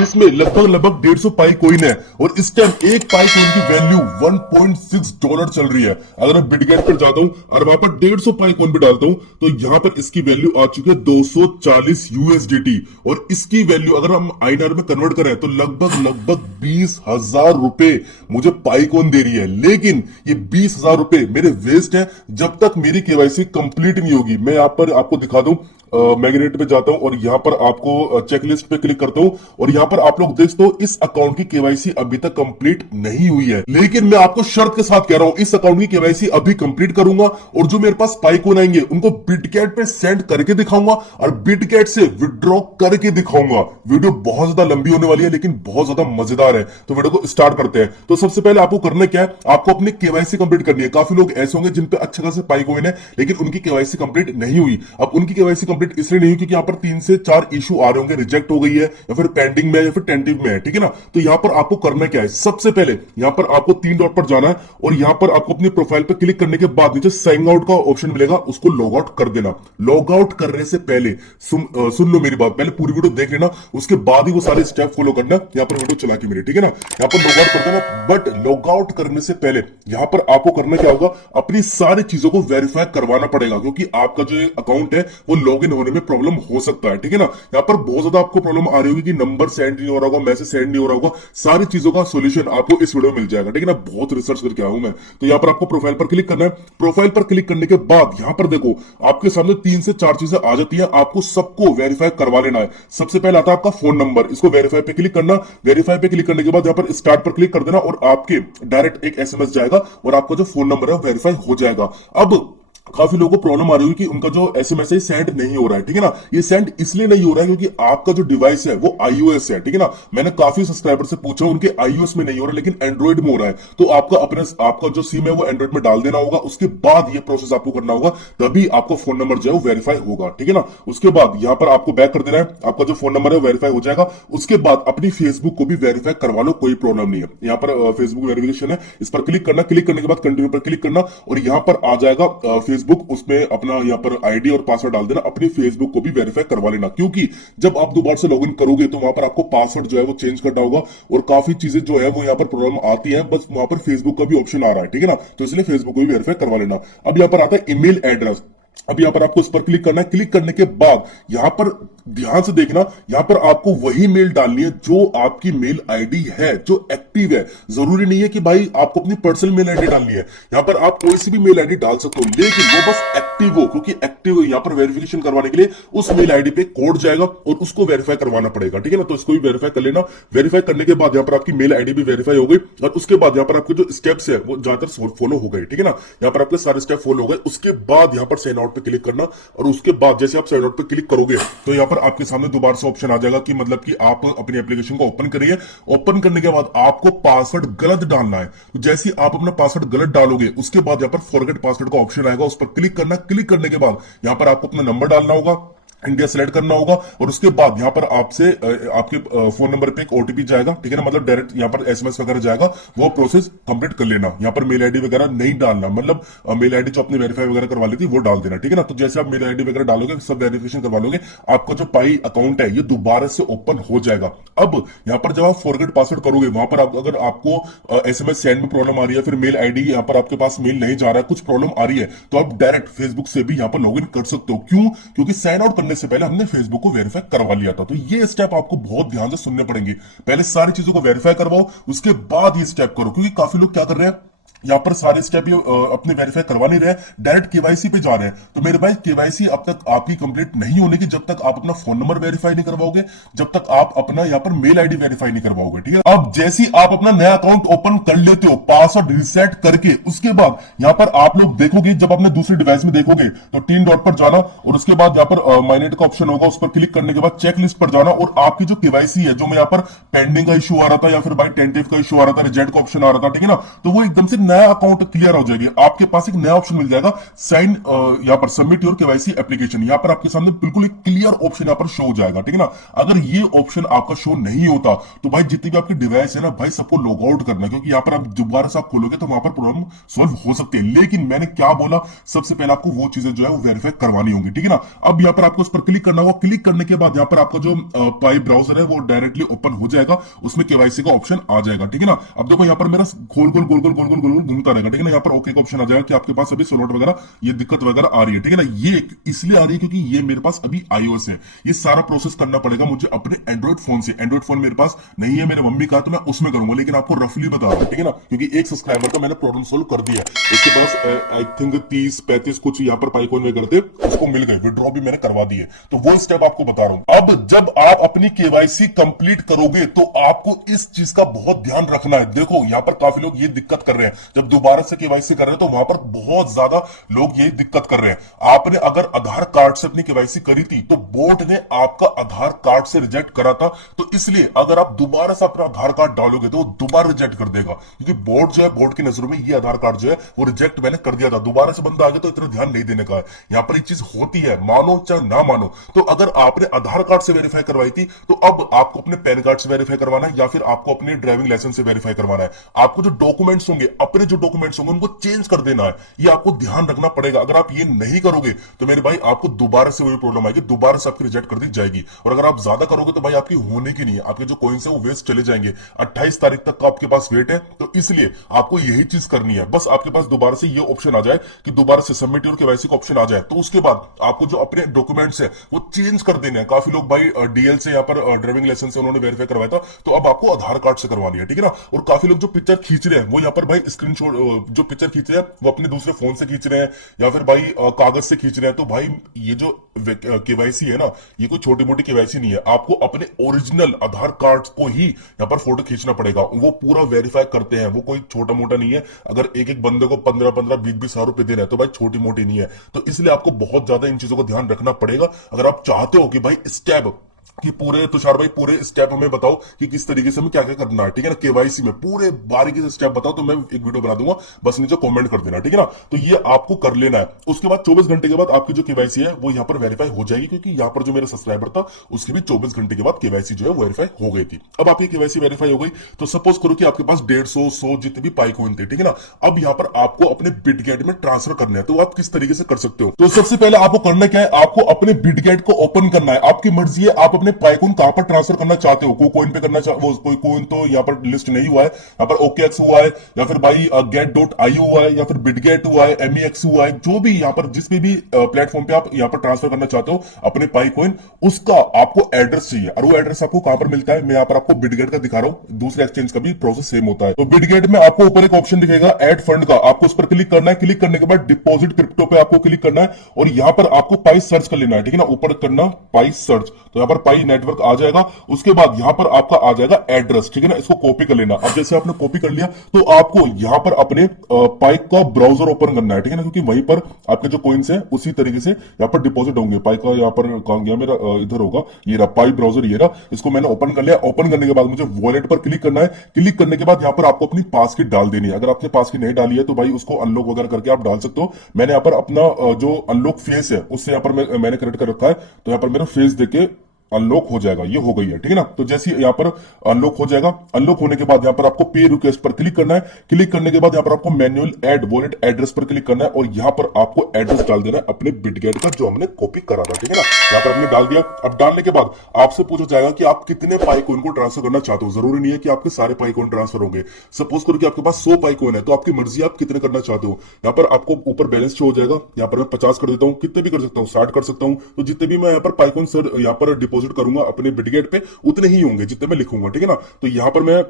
जिसमें लगभग लगभग 150 पाई कॉइन है और इस टाइम एक पाई कॉइन की वैल्यू $1.6 चल रही है। अगर मैं बिटगेट पर जाता हूं और वहां पर 150 पाई कॉइन पे डालता हूं तो यहां पर इसकी वैल्यू आ चुकी है 240 यूएसडीटी और इसकी वैल्यू अगर हम आईएनआर में कन्वर्ट करें तो लगभग लगभग 20,000 रुपए मुझे पाई कॉइन दे रही है। लेकिन ये 20,000 रुपए मेरे वेस्ट है जब तक मेरी केवाईसी कंप्लीट नहीं होगी। मैं यहाँ पर आपको दिखा दूं, मैग्नेट पे जाता हूं और यहाँ पर आपको चेकलिस्ट पे क्लिक करता हूं और यहाँ पर आप लोग देख दो इस अकाउंट की केवाईसी अभी तक कंप्लीट नहीं हुई है। लेकिन मैं आपको शर्त के साथ कह रहा हूं इस अकाउंट की केवाईसी अभी कंप्लीट करूंगा और जो मेरे पास पाई कॉइन आएंगे उनको बिटगेट पे सेंड करके दिखाऊंगा और बिटगेट से विड्रॉ करके दिखाऊंगा। वीडियो बहुत ज्यादा लंबी होने वाली है लेकिन बहुत ज्यादा मजेदार है, तो वीडियो को स्टार्ट करते हैं। तो सबसे पहले आपको करना क्या है, आपको अपनी केवाईसी कंप्लीट करनी है। काफी लोग ऐसे होंगे जिन पे अच्छे खासे पाई कॉइन है लेकिन उनकी केवाईसी कंप्लीट नहीं हुई। अब उनकी केवाईसी कंप्लीट इसलिए नहीं हुई क्योंकि यहाँ पर 3 से 4 इशू आ रहे होंगे, रिजेक्ट हो गई है या फिर पेंडिंग में है या फिर टेंटिव में है, ठीक है ना। तो यहाँ पर आपको करना क्या है, सबसे पहले यहाँ पर आपको 3 डॉट पर जाना है और यहाँ पर आपको अपनी प्रोफाइल पर क्लिक करने के बाद नीचे साइन आउट का ऑप्शन मिलेगा, उसको लॉग आउट कर देना। लॉग आउट करने से पहले सुन लो मेरी बात, पहले पूरी वीडियो देख लेना, उसके बाद ही वो सारे स्टेप फॉलो करना। यहाँ पर वीडियो चला के मेरे, ठीक है ना। यहाँ पर लॉग आउट कर देना, बट लॉग आउट करने से पहले यहाँ पर आपको करना क्या होगा, अपनी सारी चीजों को वेरीफाई करवाना पड़ेगा क्योंकि आपका जो अकाउंट है वो लॉग इन होने में प्रॉब्लम हो सकता है, ठीक है ना। यहाँ पर बहुत ज्यादा आपको प्रॉब्लम आ रही होगी कि नंबर सेंड नहीं हो रहा होगा, मैसेज सेंड नहीं हो रहा होगा, सारी चीजों का सोल्यूशन आपको इस वीडियो में मिल जाएगा, ठीक है ना। बहुत रिसर्च करके आया हूं मैं। तो यहाँ पर आपको प्रोफाइल पर क्लिक करना है। प्रोफाइल पर क्लिक करने के बाद यहाँ पर देखो आपके सामने 3 से 4 चीजें आ जाती है, आपको सबको वेरीफाई करवा लेना है। सबसे पहले आता है आपका फोन नंबर, इसको वेरीफाई पे क्लिक करना। वेरीफाई पे क्लिक करने के बाद यहाँ पर स्टार्ट पर क्लिक कर देना और आपके डायरेक्ट एक एसएमएस जाएगा और आपका जो फोन नंबर है वो वेरीफाई हो जाएगा। अब काफी लोगों को प्रॉब्लम आ रही है कि उनका जो एसएमएस है सेंड नहीं हो रहा है, ठीक है ना। ये सेंड इसलिए नहीं हो रहा है क्योंकि आपका जो डिवाइस है वो आईओएस है, ठीक है ना। मैंने काफी सब्सक्राइबर से पूछा उनके आईओएस में नहीं हो रहा लेकिन एंड्रॉइड में हो रहा है। तो आपका जो सिम है वो एंड्रॉइड में डाल देना होगा, उसके बाद ये प्रोसेस आपको करना होगा, तभी आपको फोन नंबर जो है वो वेरीफाई होगा, ठीक है ना। उसके बाद यहाँ पर आपको बैक कर देना है, आपका जो फोन नंबर है वेरीफाई हो जाएगा। उसके बाद अपनी फेसबुक को भी वेरीफाई करवा लो, कोई प्रॉब्लम नहीं है। यहाँ पर फेसबुक वेरिफिकेशन है, इस पर क्लिक करना, क्लिक करने के बाद कंटिन्यू पर क्लिक करना और यहाँ पर आ जाएगा फेसबुक, उसमें अपना यहाँ पर आईडी और पासवर्ड डाल देना। अपनी फेसबुक को भी वेरीफाई करवा लेना क्योंकि जब आप दोबारा से लॉगिन करोगे तो वहां पर आपको पासवर्ड जो है वो चेंज करना होगा और काफी चीजें जो है वो यहाँ पर प्रॉब्लम आती है। बस वहां पर फेसबुक का भी ऑप्शन आ रहा है, ठीक है ना। तो इसलिए फेसबुक को भी वेरीफाई करवा लेना। अब यहाँ पर आता है ईमेल एड्रेस। अब यहाँ पर आपको इस पर क्लिक करना है। क्लिक करने के बाद यहाँ पर ध्यान से देखना, यहाँ पर आपको वही मेल डालनी है जो आपकी मेल आईडी है जो एक्टिव है। जरूरी नहीं है कि भाई आपको अपनी पर्सनल मेल आईडी डालनी है, यहाँ पर आप कोई सी भी मेल आईडी डाल सकते हो लेकिन वो बस एक्टिव हो, क्योंकि एक्टिव यहाँ पर वेरिफिकेशन करवाने के लिए उस मेल आईडी पे कोड जाएगा और उसको वेरीफाई करवाना पड़ेगा, ठीक है ना। तो इसको भी वेरीफाई कर लेना। वेरीफाई करने के बाद यहाँ पर आपकी मेल आईडी भी वेरीफाई हो गई और उसके बाद यहाँ पर आपके जो स्टेप्स है वो ज्यादातर फॉलो हो गए, ठीक है ना। यहाँ पर आपके सारे स्टेप फॉलो हो गए। उसके बाद यहाँ पर साइन आउट पे क्लिक करना और उसके बाद जैसे आप साइन आउट पे क्लिक करोगे तो यहाँ पर आपके सामने दोबारा से ऑप्शन आ जाएगा कि मतलब कि आप अपनी एप्लीकेशन को ओपन करिए। ओपन करने के बाद आपको पासवर्ड गलत डालना है। तो जैसे ही आप अपना पासवर्ड गलत डालोगे उसके बाद यहाँ पर फॉरगेट पासवर्ड का ऑप्शन आएगा, उस पर क्लिक करना। क्लिक करने के बाद यहाँ पर आपको अपना नंबर डालना होगा, इंडिया सेलेक्ट करना होगा और उसके बाद यहाँ पर आपसे आपके फोन नंबर पे एक ओटीपी जाएगा, ठीक है ना। मतलब डायरेक्ट यहाँ पर एसएमएस वगैरह जाएगा, वो प्रोसेस कंप्लीट कर लेना। यहाँ पर मेल आईडी वगैरह नहीं डालना, मतलब मेल आईडी जो आपने वेरीफाई वगैरह करवा ली थी वो डाल देना, ठीक है ना। तो जैसे आप मेल आईडी वगैरह डालोगे, सब वेरिफिकेशन करवा लोगे, आपका जो पाई अकाउंट है ये दोबारा से ओपन हो जाएगा। अब यहाँ पर जब आप फॉरगेट पासवर्ड करोगे वहां पर अगर आपको एसएमएस सेंड में प्रॉब्लम आ रही है, फिर मेल आईडी यहाँ पर आपके पास मेल नहीं जा रहा है, कुछ प्रॉब्लम आ रही है, तो आप डायरेक्ट फेसबुक से भी यहाँ पर लॉग इन कर सकते हो। क्यों? क्योंकि साइन आउट करने से पहले हमने फेसबुक को वेरीफाई करवा लिया था। तो ये स्टेप आपको बहुत ध्यान से सुनने पड़ेंगे। पहले सारी चीजों को वेरीफाई करवाओ, उसके बाद ये स्टेप करो, क्योंकि काफी लोग क्या कर रहे हैं, यहाँ पर सारे स्टेप ये अपने वेरीफाई करवा नहीं रहे, डायरेक्ट केवाईसी पे जा रहे हैं। तो मेरे भाई केवाईसी अब तक आपकी कंप्लीट नहीं होने की जब तक आप अपना फोन नंबर वेरीफाई नहीं करवाओगे, जब तक आप अपना यहाँ पर मेल आईडी वेरीफाई नहीं करवाओगे, ठीक है। अब जैसे ही आप अपना नया अकाउंट ओपन कर लेते हो पासवर्ड रिसेट करके, उसके बाद यहाँ पर आप लोग देखोगे, जब अपने दूसरे डिवाइस में देखोगे तो 3 डॉट पर जाना और उसके बाद यहाँ पर माइनेट का ऑप्शन होगा, उस पर क्लिक करने के बाद चेक लिस्ट पर जाना और आपकी जो केवाईसी है, जो मैं यहाँ पर पेंडिंग का इशू आ रहा था या फिर भाई टेंटिव का इशू आ रहा था, रिजेक्ट का ऑप्शन आ रहा था, ठीक है ना, तो वो एकदम से नया अकाउंट क्लियर हो जाएगी, आपके पास एक नया ऑप्शन मिल जाएगा, साइन यहाँ पर सबमिट योर केवाईसी एप्लीकेशन। यहाँ पर आपके सामने बिल्कुल एक क्लियर ऑप्शन यहाँ पर शो हो जाएगा, ठीक है ना। अगर ये ऑप्शन आपका शो नहीं होता तो भाई जितने भी आपके डिवाइस है ना भाई, सबको लॉग आउट करना है, क्योंकि यहाँ पर आप दोबारा से आप खोलोगे तो वहां पर प्रॉब्लम सॉल्व हो सकती है। लेकिन मैंने क्या बोला, सबसे पहले आपको वो चीजें जो है वो वेरीफाई करवानी होंगी, ठीक है ना। अब यहाँ पर आपको उस पर क्लिक करना होगा, क्लिक करने के बाद यहाँ पर आपका जो पाई ब्राउजर है वो डायरेक्टली ओपन हो जाएगा, उसमें केवाईसी का ऑप्शन आ जाएगा, ठीक है ना। अब देखो यहाँ पर मेरा गोल गोल गोल गोल गोल गोल गोल गोल घूमता रहेगा, ठीक है ना। यहाँ पर ओके का ऑप्शन आ जाएगा कि आपके पास अभी स्लॉट वगैरह ये दिक्कत वगैरह आ रही है, ठीक है ना। ये इसलिए आ रही है क्योंकि ये मेरे पास अभी iOS है, ये सारा प्रोसेस करना पड़ेगा मुझे अपने एंड्रॉइड फोन से। एंड्रॉइड फोन मेरे पास नहीं है, मेरे मम्मी का, तो मैं उसमें करूंगा, लेकिन आपको रफली बता रहा हूं, ठीक है ना, क्योंकि एक सब्सक्राइबर का मैंने प्रॉब्लम सोल्व कर दिया है। उसके पास आई थिंक 30-35 कुछ यहाँ पर पाइकॉइन में करते, उसको मिल गए, विड्रॉ भी मैंने करवा दिए, तो वो स्टेप आपको बता रहा हूं। अब जब आप अपनी केवाईसी कंप्लीट करोगे तो आपको इस चीज का बहुत ध्यान रखना है। देखो यहाँ पर काफी लोग ये दिक्कत कर रहे हैं, जब दोबारा से केवाईसी कर रहे हैं तो वहां पर बहुत ज्यादा लोग ये दिक्कत कर रहे हैं। आपने अगर आधार कार्ड से अपनी केवाईसी करी थी तो बोर्ड ने आपका आधार कार्ड से रिजेक्ट करा था, तो इसलिए अगर आप दोबारा से अपना आधार कार्ड डालोगे तो वो दोबारा रिजेक्ट कर देगा, क्योंकि बोर्ड जो है, बोर्ड की नजरों में ये आधार कार्ड जो है वो रिजेक्ट मैंने कर दिया था। दोबारा से बंदा आ गया तो इतना ध्यान नहीं देने का है, यहाँ पर ये चीज होती है, मानो चाहे ना मानो। तो अगर आपने आधार कार्ड से वेरीफाई करवाई थी तो अब आपको अपने पैन कार्ड से वेरीफाई करवाना है, या फिर आपको अपने ड्राइविंग लाइसेंस से वेरीफाई करवाना है। आपको जो डॉक्यूमेंट्स होंगे, अपने जो डॉक्यूमेंट्स होंगे उनको चेंज कर देना है, ये आपको ध्यान रखना पड़ेगा। अगर आप ये नहीं करोगे तो मेरे भाई आपको दोबारा से वही प्रॉब्लम आएगी, दोबारा से आपकी रिजेक्ट कर दी जाएगी। और अगर आप ज्यादा करोगे तो भाई आपकी होने की नहीं है, आपके जो कॉइन्स है वो वेस्ट चले जाएंगे। 28 तारीख तक का आपके पास वेट है, तो इसलिए आपको यही चीज करनी है। बस आपके पास दोबारा से ये ऑप्शन आ जाए कि दोबारा से सबमिट योर केवाईसी का ऑप्शन आ जाए, तो उसके बाद आपको जो अपने डॉक्यूमेंट्स है वो चेंज कर देने हैं। काफी लोग भाई डीएल से यहाँ पर ड्राइविंग लाइसेंस से उन्होंने वेरीफाई करवाया था, तो अब आपको आधार कार्ड से करवानी है, ठीक है ना। और काफी लोग जो पिक्चर खींच रहे हैं वो यहाँ पर भाई स्क्रीनशॉट जो पिक्चर खींच रहे हैं वो अपने दूसरे फोन से खींच रहे हैं, या फिर भाई कागज से खींच रहे हैं। तो भाई ये जो केवाईसी है ना, ये कोई छोटी मोटी केवाईसी नहीं है, आपको अपने ओरिजिनल आधार कार्ड को ही यहाँ पर फोटो खींचना पड़ेगा। वो पूरा वेरीफाई करते हैं, वो कोई छोटा मोटा नहीं है। अगर एक एक बंदे को 15-15, 20-20 हजार रुपए देना है तो भाई छोटी मोटी नहीं है। तो इसलिए आपको बहुत ज्यादा इन चीजों को ध्यान रखना पड़ेगा। अगर आप चाहते हो कि भाई स्टेप कि पूरे तुषार भाई पूरे स्टेप हमें बताओ कि किस तरीके से हमें क्या क्या करना है, ठीक है ना, केवाईसी में पूरे बारीकी से स्टेप बताओ, तो मैं एक वीडियो बना दूंगा, बस नीचे कमेंट कर देना, ठीक है ना। तो ये आपको कर लेना है। उसके बाद 24 घंटे के बाद आपकी जो केवाईसी है वो यहाँ पर वेरीफाई हो जाएगी, क्योंकि यहाँ पर जो मेरा सब्सक्राइबर था उसकी भी 24 घंटे के बाद केवाईसी जो है वेरीफाई हो गई थी। अब आपकी केवाईसी वेरीफाई हो गई तो सपोज करो कि आपके पास 150-100 जितने भी पाइकॉइन थे, ठीक है ना। अब यहाँ पर आपको अपने बिटगेट में ट्रांसफर करना है, तो आप किस तरीके से कर सकते हो। तो सबसे पहले आपको करना क्या है, आपको अपने बिटगेट को ओपन करना है। आपकी मर्जी है आप अपने पाइकॉइन कहां पर ट्रांसफर करना चाहते हो, कोई कॉइन पे करना वो कोई कॉइन तो यहाँ पर लिस्ट नहीं हुआ है, यहाँ पर OKX हुआ है, या फिर भाई get.io हुआ है, या फिर bitget हुआ है, MEX हुआ है, जो भी यहाँ पर जिस भी प्लेटफॉर्म पे आप यहाँ पर ट्रांसफर करना चाहते हो अपने पाइकॉइन, उसका आपको एड्रेस चाहिए। और वो एड्रेस आपको कहां पर मिलता है, मैं यहाँ पर आपको बिटगेट का दिखा रहा हूँ, दूसरे एक्सचेंज का भी प्रोसेस सेम होता है। तो बिटगेट में आपको ऊपर एक ऑप्शन दिखेगा ऐड फंड का, आपको उस पर क्लिक करना है। क्लिक करने के बाद डिपॉजिट क्रिप्टो पे आपको क्लिक करना है, और यहाँ पर आपको पाई सर्च कर लेना है, ठीक है ना, ऊपर करना पाई सर्च, तो यहाँ पर पाई नेटवर्क आ जाएगा। उसके बाद यहां पर आपका आ जाएगा एड्रेस, ठीक है ना, इसको कॉपी कर लेना। अब जैसे आपने कॉपी कर लिया तो आपको यहां पर अपने पाइक का ब्राउजर ओपन करना है, ठीक है ना, क्योंकि वहीं पर आपके जो कॉइन्स है उसी तरीके से यहां पर डिपॉजिट होंगे। पाइक का यहाँ पर कहां गया मेरा, इधर होगा, ये रहा पाई ब्राउजर, ये रहा, इसको मैंने ओपन कर लिया। ओपन करने के बाद मुझे वॉलेट पर क्लिक करना है। क्लिक करने के बाद यहाँ पर आपको अपनी पास की डाल देनी है। अगर आपने पास की नहीं डाली है तो भाई उसको अनलॉक वगैरह करके आप डाल सकते हो। मैंने यहाँ पर अपना जो अनलॉक फेस है उससे यहाँ पर मैंने कनेक्ट कर रखा है, तो यहाँ पर मेरा फेस देके अनलॉक हो जाएगा, ये हो गई है, ठीक है ना। तो जैसे यहाँ पर अनलॉक हो जाएगा, अनलॉक होने के बाद यहाँ पर आपको पे रिक्वेस्ट पर क्लिक करना है। क्लिक करने के बाद यहाँ पर आपको मैन्युअल ऐड वॉलेट एड्रेस पर क्लिक करना है, और यहाँ पर आपको एड्रेस डाल देना है अपने बिटगेट का जो हमने कॉपी करा था, ठीक है ना। यहाँ पर हमने डाल दिया। अब डालने के बाद आपसे पूछा जाएगा कि आप कितने पाइकॉइन को ट्रांसफर करना चाहते हो। जरूरी नहीं है कि आपके सारे पाइकॉइन ट्रांसफर होंगे। सपोज करो कि आपके पास 100 पाइकॉइन है, तो आपकी मर्जी आप कितने करना चाहते हो। यहाँ पर आपको ऊपर बैलेंस शो हो जाएगा, यहाँ पर मैं 50 कर देता हूँ, कितने भी कर सकता हूँ, 60 कर सकता हूँ। तो जितने भी मैं यहाँ पर पाइकॉइन सर यहाँ पर डिपॉजिट करूंगा अपने बिटगेट पे उतने ही होंगे जितने मैं लिखूंगा, ठीक है ना। तो यहां पर मैं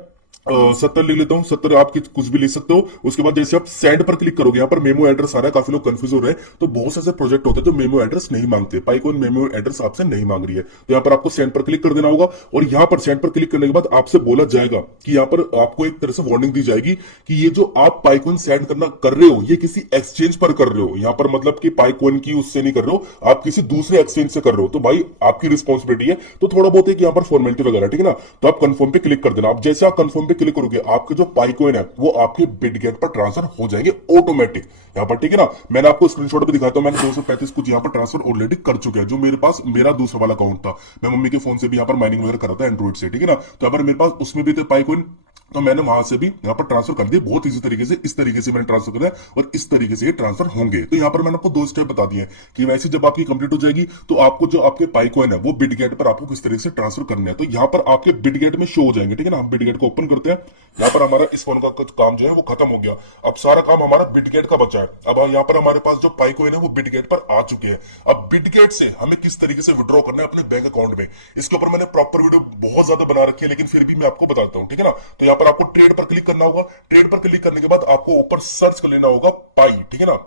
70 लिख लेता हूं, 70 आप कुछ भी लिख सकते हो। उसके बाद जैसे आप सेंड पर क्लिक करोगे, यहाँ पर मेमो एड्रेस आ रहा है, काफी लोग कंफ्यूज हो रहे हैं। तो बहुत से ऐसे प्रोजेक्ट होते हैं जो मेमो एड्रेस नहीं मांगते, पाइकॉइन मेमो एड्रेस आपसे नहीं मांग रही है, तो यहाँ पर आपको सेंड पर क्लिक कर देना होगा। और यहाँ पर सेंड पर क्लिक करने के बाद आपसे बोला जाएगा कि यहाँ पर आपको एक तरह से वार्निंग दी जाएगी कि ये जो आप पाइकॉइन सेंड करना कर रहे हो ये किसी एक्सचेंज पर कर रहे हो। यहाँ पर मतलब कि पाइकॉइन की उससे नहीं कर रहे हो, आप किसी दूसरे एक्सचेंज से कर रहे हो, तो भाई आपकी रिस्पॉन्सिबिलिटी है। तो थोड़ा बहुत है कि यहाँ पर फॉर्मेलिटी वगैरह, ठीक है ना। तो आप कंफर्म पे क्लिक कर देना। अब जैसे आप कंफर्म पे क्लिक करोगे आपके जो पाई कॉइन है वो आपके बिटगेट पर ट्रांसफर हो जाएंगे ऑटोमेटिक यहाँ पर, ठीक है ना। मैंने आपको स्क्रीनशॉट भी दिखाता हूं, मैंने 235 कुछ यहाँ पर ट्रांसफर ऑलरेडी कर चुके हैं, जो मेरे पास मेरा दूसरा वाला अकाउंट था। मैं मम्मी के फोन से भी यहाँ पर माइनिंग वगैरह कर रहा था एंड्रॉइड से, ठीक है ना। तो यहाँ पर मेरे पास उसमें भी थे पाई कॉइन, तो मैंने वहां से भी यहाँ पर ट्रांसफर कर दिया बहुत इजी तरीके से। इस तरीके से मैंने ट्रांसफर किया और इस तरीके से ये ट्रांसफर होंगे। तो यहाँ पर मैंने आपको 2 स्टेप बता दिए कि वैसे जब आपकी कंप्लीट हो जाएगी तो आपको जो आपके पाई कॉइन है वो बिटगेट पर आपको किस तरीके से ट्रांसफर करने हैं, तो यहाँ पर आपके बिटगेट में शो हो जाएंगे, ठीक है ना। हम बिटगेट को ओपन करते हैं, यहाँ पर हमारा इस फोन का कुछ काम जो है वो खत्म हो गया। अब सारा काम हमारा बिटगेट का बचा है। अब यहाँ पर हमारे पास जो पाई कॉइन है वो बिटगेट पर आ चुके हैं। अब बिटगेट से हमें किस तरीके से विड्रॉ करना है अपने बैंक अकाउंट में, इसके ऊपर मैंने प्रॉपर वीडियो बहुत ज्यादा बना रखी है, लेकिन फिर भी मैं आपको बताता हूँ, ठीक है ना। तो यहाँ पर आपको ट्रेड पर क्लिक करना होगा। ट्रेड पर क्लिक करने के बाद आपको ऊपर सर्च कर लेना होगा पाई, ठीक है ना।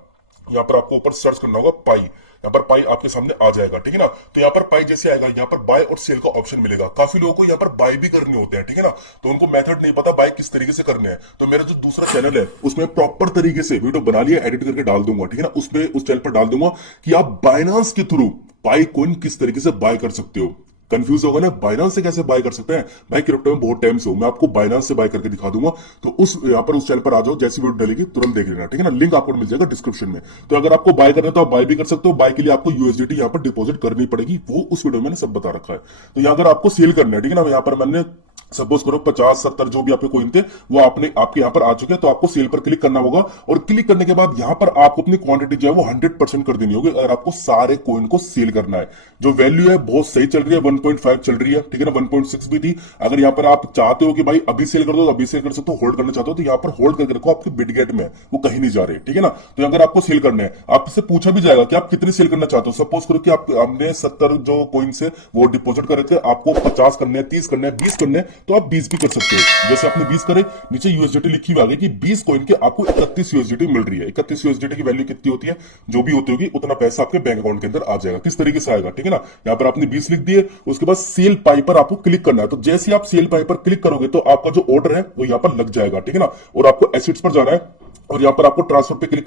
यहाँ पर आपको ऊपर सर्च करना होगा पाई, यहाँ पर पाई आपके सामने आ जाएगा, ठीक है ना। तो यहाँ पर पाई जैसे आएगा यहाँ पर बाय और सेल का ऑप्शन मिलेगा। काफी लोगों को यहाँ पर बाय भी करने होते हैं, ठीक है ना, तो उनको मेथड नहीं पता बाय किस तरीके से करने हैं। तो मेरा जो दूसरा चैनल है उसमें प्रॉपर तरीके से वीडियो बना लिया, एडिट करके डाल दूंगा, ठीक है ना। उसमें उस चैनल पर डाल दूंगा कि आप बाइनांस के थ्रू पाई कॉइन किस तरीके से बाय कर सकते हो। कंफ्यूज होगा ना, बाइनांस से कैसे बाय कर सकते हैं भाई, क्रिप्टो में बहुत टाइम से हूं, मैं आपको बाइनांस से बाय करके दिखा दूंगा। तो उस यहाँ पर उस चैनल पर आ जाओ, जैसी वीडियो डलेगी तुरंत देख लेना, ठीक है ना। लिंक आपको मिल जाएगा डिस्क्रिप्शन में। तो अगर आपको बाय करना है तो आप बाय भी कर सकते हो। बाय के लिए आपको यूएसडीटी यहाँ पर डिपॉजिट करनी पड़ेगी, वो उस वीडियो में मैंने सब बता रखा है। तो यहाँ अगर आपको सेल करना है, ठीक है ना, यहाँ पर मैंने सपोज करो 50-70 जो भी आपके कॉइन थे वो आपके यहाँ पर आ चुके हैं। तो आपको सेल पर क्लिक करना होगा और क्लिक करने के बाद यहाँ पर आपको अपनी क्वांटिटी जो है वो 100% कर देनी होगी अगर आपको सारे कॉइन को सेल करना है। जो वैल्यू है बहुत सही चल रही है, 1.5 चल रही है, ठीक है ना, 1.6 भी थी। अगर यहाँ पर आप चाहते हो कि भाई अभी सेल कर दो तो अभी सेल कर सकते हो, होल्ड करना चाहते हो तो यहाँ पर होल्ड करके रखो, आपके बिटगेट में वो कहीं नहीं जा रहे, ठीक है ना। तो अगर आपको सेल करना है, आपसे पूछा भी जाएगा कि आप कितनी सेल करना चाहते हो। सपोज करो कि आपने 70 जो कॉइन से वो डिपॉजिट करे थे, आपको 50 करने हैं, 30 करने हैं, 20 करने हैं, तो आप 20 भी कर सकते हो। जैसे आपने 20 करे, नीचे यूएसडीटी लिखी हुई आ गई कि 20 कॉइन के आपको 31 यूएसडीटी मिल रही है। 31 यूएसडीटी की वैल्यू कितनी होती है, जो भी होती होगी उतना पैसा आपके बैंक अकाउंट के अंदर आ जाएगा। किस तरीके से आएगा, ठीक है ना। यहाँ पर आपने 20 लिख दिए, उसके बाद सेल पाई पर आपको क्लिक करना है। तो जैसे आप सेल पाई पर क्लिक करोगे तो आपका जो ऑर्डर है वो यहाँ पर लग जाएगा, ठीक है ना। और आपको एसेट्स पर जाना है और यहाँ पर आपको ट्रांसफर पे क्लिक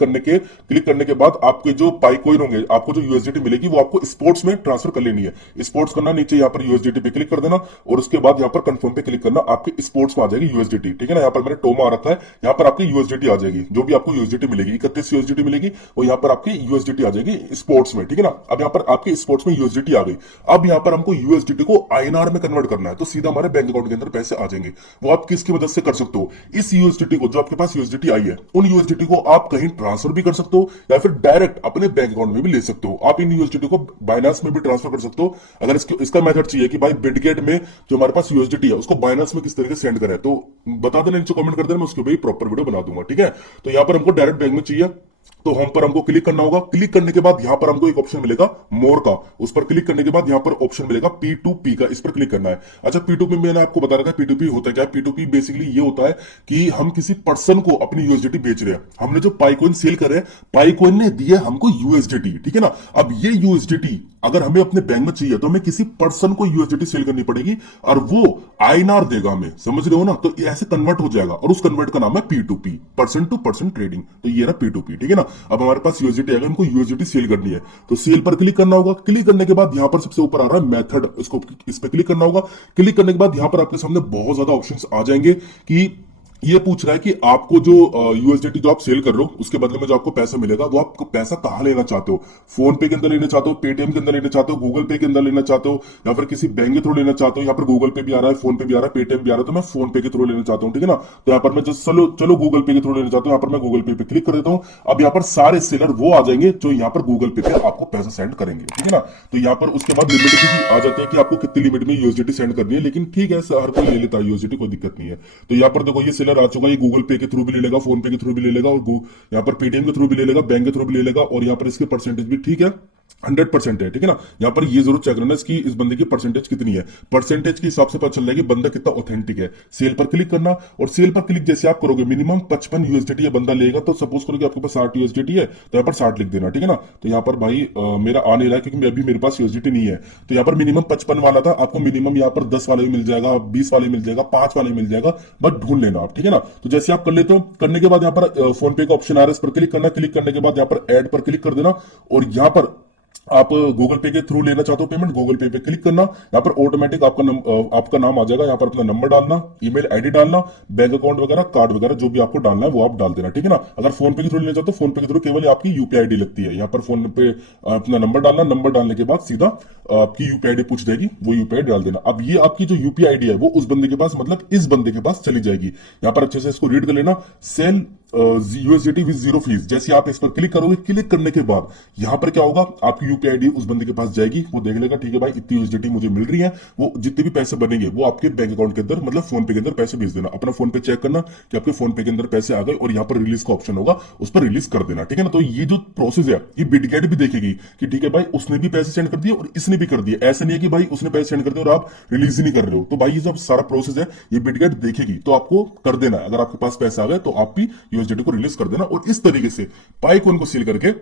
करने के बाद आपके जो पाई कॉइन होंगे, आपको जो यूएसडीटी मिलेगी वो आपको स्पोर्ट्स में ट्रांसफर कर लेनी है। स्पोर्ट्स करना, नीचे यहाँ पर यूएसडीटी पे क्लिक कर देना और उसके बाद यहाँ पर कंफर्म पे क्लिक करना, आपके स्पोर्ट्स में आ जाएगी यूएसडीटी, ठीक है ना। यहाँ पर मैंने टोमा आ रखा है, यहाँ पर आपकी यूएसडीटी आ जाएगी, जो भी आपको यूएसडीटी मिलेगी 31 यूएसडीटी मिलेगी और यहाँ पर आपकी यूएसडीटी आ जाएगी स्पोर्ट्स में, ठीक है ना। अब यहाँ पर आपके स्पोर्ट्स में यूएसडीटी आ गई। अब यहाँ पर हमको यूएसडीटी को आईएनआर में कन्वर्ट करना है, तो सीधा हमारे बैंक अकाउंट के अंदर पैसे आ जाएंगे। वो आप किसकी मदद से कर सकते हो, इस यूएसडीटी को, जो आपके पास यूएसडीटी आई है उन यूएसडीटी को आप कहीं ट्रांसफर भी कर सकते हो या फिर डायरेक्ट अपने बैंक अकाउंट में भी ले सकते हो। आप इन यूएसडीटी को बाइनांस में भी ट्रांसफर कर सकते हो। अगर इसका मेथड चाहिए कि भाई बिटगेट में जो हमारे पास यूएसडीटी है उसको बाइनांस में किस तरीके से सेंड करें, तो बता देना, नीचे कमेंट कर देना, मैं उसके ऊपर प्रॉपर वीडियो बना दूंगा, ठीक है। तो यहाँ पर हमको डायरेक्ट बैंक में चाहिए तो होम पर हमको क्लिक करना होगा। क्लिक करने के बाद यहाँ पर हमको एक ऑप्शन मिलेगा मोर का, उस पर क्लिक करने के बाद यहाँ पर ऑप्शन मिलेगा P2P का, इस पर क्लिक करना है। अच्छा, P2P मैंने आपको बता रखा है P2P होता है क्या। P2P बेसिकली ये होता है कि हम किसी पर्सन को अपनी यूएसडीटी बेच रहे हैं, हमने जो पाई कॉइन सेल कर रहे हैं, पाई कॉइन ने दिए हमको यूएसडीटी, ठीक है ना। अब ये यूएसडीटी अगर हमें अपने बैंक में चाहिए तो हमें किसी पर्सन को यूएसडीटी सेल करनी पड़ेगी और वो आईएनआर देगा हमें, समझ रहे हो ना। तो ऐसे कन्वर्ट हो जाएगा और उस कन्वर्ट का नाम है P2P, person to person trading. तो ये रहा P2P, ठीक है ना। अब हमारे पास यूएसडीटी आएगा, हमको यूएसडीटी सेल करनी है तो सेल पर क्लिक करना होगा। क्लिक करने के बाद यहाँ पर सबसे ऊपर आ रहा है मेथड, इसको इस पर क्लिक करना होगा। क्लिक करने के बाद यहाँ पर आपके सामने बहुत ज्यादा ऑप्शंस आ जाएंगे कि ये पूछ रहा है कि आपको जो यूएसडीटी जो आप सेल कर रहे हो उसके बदले में जो आपको पैसा मिलेगा वो आपको पैसा कहां लेना चाहते हो। फोन पे के अंदर लेना चाहते हो, पेटीएम के अंदर लेना चाहते हो, गूगल पे के अंदर लेना चाहते हो, या फिर किसी बैंक के थ्रू लेना चाहते हो। यहाँ पर गूगल पे भी आ रहा है, फोन पे भी आ रहा है, पेटीएम भी आ रहा है, तो मैं फोन पे के थ्रू लेना चाहता हूँ, ठीक है ना। तो यहाँ पर मैं चलो गूगल पे के थ्रू लेना चाहता हूँ, यहाँ पर मैं गूगल पे क्लिक कर देता हूँ। अब यहाँ पर सारे सेलर वो आ जाएंगे जो यहाँ पर गूगल पे आपको पैसा सेंड करेंगे, ठीक है ना। तो यहाँ पर उसके बाद लिमिट भी आ जाती है कि आपको कितनी लिमिट में यूएसडीटी सेंड करनी है, लेकिन ठीक है हर कोई ले लेता है यूएसडीटी, कोई दिक्कत नहीं है। तो यहाँ पर देखो ये सेलर आ चुका है, ये गूगल पे के थ्रू भी ले लेगा, फोन पे के थ्रू भी ले लेगा और यहाँ पर पेटीएम के थ्रू भी ले लेगा, बैंक के थ्रू भी ले लेगा और यहाँ पर इसके परसेंटेज भी ठीक है 100% है, ठीक है ना। यहाँ पर ये जरूर चेक करना इसकी, इस बंदे की परसेंटेज कितनी है। परसेंटेज के हिसाब से पता चल रहा है कि बंदा कितना ऑथेंटिक है। सेल पर क्लिक करना और सेल पर क्लिक जैसे आप करोगे मिनिमम 55 यूएसडीटी ये बंदा लेगा। तो सपोज करो कि आपके पास 60 यूएसडीटी है तो यहाँ पर 60 लिख देना, ठीक है ना। तो यहाँ पर भाई मेरा आ नहीं रहा है क्योंकि अभी मेरे पास यूएसडीटी नहीं है। तो यहाँ पर मिनिमम 55 वाला था, आपको मिनिमम यहाँ पर 10 वाले मिल जाएगा, 20 वाले मिल जाएगा, 5 वाले मिल जाएगा, बट ढूंढ लेना आप, ठीक है ना। तो जैसे आप कर लेते हो, करने के बाद यहाँ पर फोन पे का ऑप्शन आ रहा है, इस पर क्लिक करना। क्लिक करने के बाद यहाँ पर ऐड पर क्लिक कर देना और यहाँ पर आप गूगल पे के थ्रू लेना चाहते हो पेमेंट, गूगल पे पे क्लिक करना, यहाँ पर ऑटोमेटिक आपका नाम आ जाएगा, यहाँ पर अपना नंबर डालना, ईमेल आईडी डालना, बैंक अकाउंट वगैरह, कार्ड वगैरह जो भी आपको डालना है वो आप डाल देना, ठीक है ना। अगर फोन पे के थ्रू लेना चाहते हो, फोन पे के थ्रू केवल आपकी यूपीआई आईडी लगती है, यहाँ पर फोन पे अपना नंबर डालना, नंबर डालने के बाद सीधा आपकी यूपीआई आईडी पूछ जाएगी, वो यूपीआई डाल देना। अब ये आपकी जो यूपीआई आईडी है वो उस बंदे के पास, मतलब इस बंदे के पास चली जाएगी। यहाँ पर अच्छे से इसको रीड कर लेना, sell USDT with zero fees. जैसे आप इस पर क्लिक करोगे, क्लिक करने के बाद यहाँ पर क्या होगा, आपकी यूपीआई आईडी उस बंदे के पास जाएगी, वो देख लेगा ठीक है भाई इतनी यूएसडीटी मुझे मिल रही है, वो जितने भी पैसे बनेंगे वो आपके बैंक अकाउंट के अंदर, मतलब फोन पे के अंदर पैसे भेज देना। अपना फोन पे चेक करना कि आपके फोन पे के अंदर पैसे आ गए, और यहाँ पर रिलीज का ऑप्शन होगा, उस पर रिलीज कर देना, ठीक है ना। तो ये जो प्रोसेस है ये बिटगेट भी देखेगी कि ठीक है भाई उसने भी पैसे सेंड कर दिए और इसने भी कर दिए, ऐसा नहीं है कि भाई उसने पैसे सेंड कर दिए और आप रिलीज ही नहीं कर रहे हो। तो भाई ये जब सारा प्रोसेस है ये बिटगेट देखेगी, तो आपको कर देना है। अगर आपके पास पैसे आ गए तो आप भी यूएसडीटी को रिलीज कर देना, और इस तरीके से पाइकॉइन को सील करके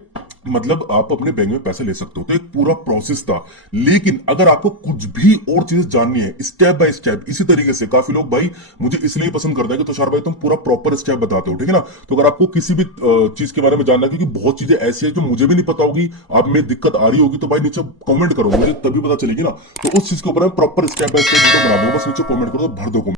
मतलब आप अपने बैंक में पैसे ले सकते हो। तो एक पूरा प्रोसेस था। लेकिन अगर आपको कुछ भी और चीजें जाननी है स्टेप बाय स्टेप इसी तरीके से, काफी लोग भाई मुझे इसलिए पसंद करते हैं कि तुषार भाई तुम पूरा प्रॉपर स्टेप बताते हो, ठीक है ना। तो अगर आपको किसी भी चीज के बारे में जानना है, क्योंकि बहुत चीजें ऐसी है जो मुझे भी नहीं पता होगी, आप में दिक्कत आ रही होगी, तो भाई नीचे कमेंट करो, मुझे तभी पता चलेगी ना। तो उस चीज के ऊपर मैं proper step by step video बना दूंगा, बस नीचे कमेंट करो, भर दो comment।